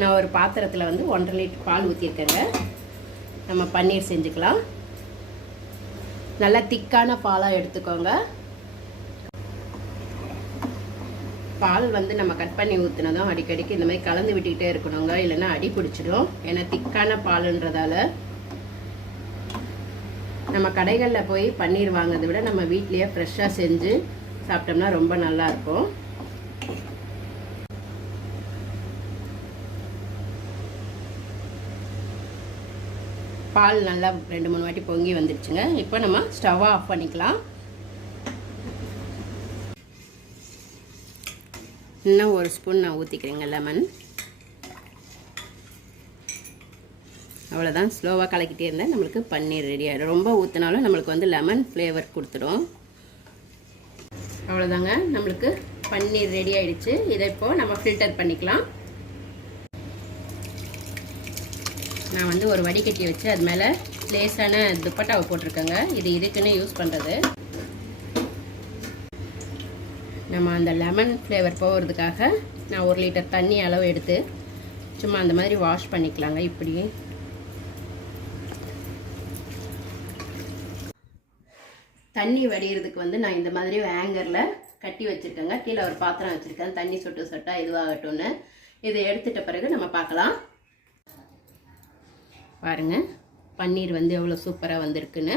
நான் ஒரு பாத்திரத்தில் வந்து 1.5 லிட்டர் பால் ஊற்றிருக்கேங்க. நம்ம பன்னீர் செஞ்சுக்கலாம். நல்லா திக்கான பாலாக எடுத்துக்கோங்க. பால் வந்து நம்ம கட் பண்ணி ஊற்றினதும் அடிக்கடிக்கு இந்த மாதிரி கலந்து விட்டுக்கிட்டே இருக்கணுங்க, இல்லைன்னா அடி பிடிச்சிடும். ஏன்னா திக்கான பாலுன்றதால நம்ம கடைகளில் போய் பன்னீர் வாங்குறதை விட நம்ம வீட்லேயே ஃப்ரெஷ்ஷாக செஞ்சு சாப்பிட்டோம்னா ரொம்ப நல்லாயிருக்கும். பால் நல்லா 2-3 வாட்டி பொங்கி வந்துடுச்சுங்க. இப்போ நம்ம ஸ்டவ்வை ஆஃப் பண்ணிக்கலாம். இன்னும் ஒரு ஸ்பூன் நான் ஊற்றிக்கிறேங்க லெமன். அவ்வளோதான், ஸ்லோவாக கலக்கிட்டே இருந்தால் நம்மளுக்கு பன்னீர் ரெடி ஆகிடும். ரொம்ப ஊற்றினாலும் நம்மளுக்கு வந்து லெமன் ஃப்ளேவர் கொடுத்துடும். அவ்வளோதாங்க, நம்மளுக்கு பன்னீர் ரெடி ஆகிடுச்சு. இதை இப்போது நம்ம ஃபில்டர் பண்ணிக்கலாம். நான் வந்து ஒரு வடிகட்டி வச்சு அது மேலே லேசான துப்பட்டாவை போட்டிருக்கேங்க. இது இதுக்குன்னு யூஸ் பண்ணுறது. நம்ம அந்த லெமன் ஃப்ளேவர் போகிறதுக்காக நான் 1 லிட்டர் தண்ணி அளவு எடுத்து சும்மா அந்த மாதிரி வாஷ் பண்ணிக்கலாங்க. இப்படியே தண்ணி வடிகிறதுக்கு வந்து நான் இந்த மாதிரி ஹேங்கரில் கட்டி வச்சுருக்கேங்க. கீழே ஒரு பாத்திரம் வச்சுருக்கேன், தண்ணி சொட்டு சொட்டாக இதுவாகட்டும்னு. இதை எடுத்துட்ட பிறகு நம்ம பார்க்கலாம். பாருங்கள், பன்னீர் வந்து எவ்வளோ சூப்பராக வந்திருக்குன்னு.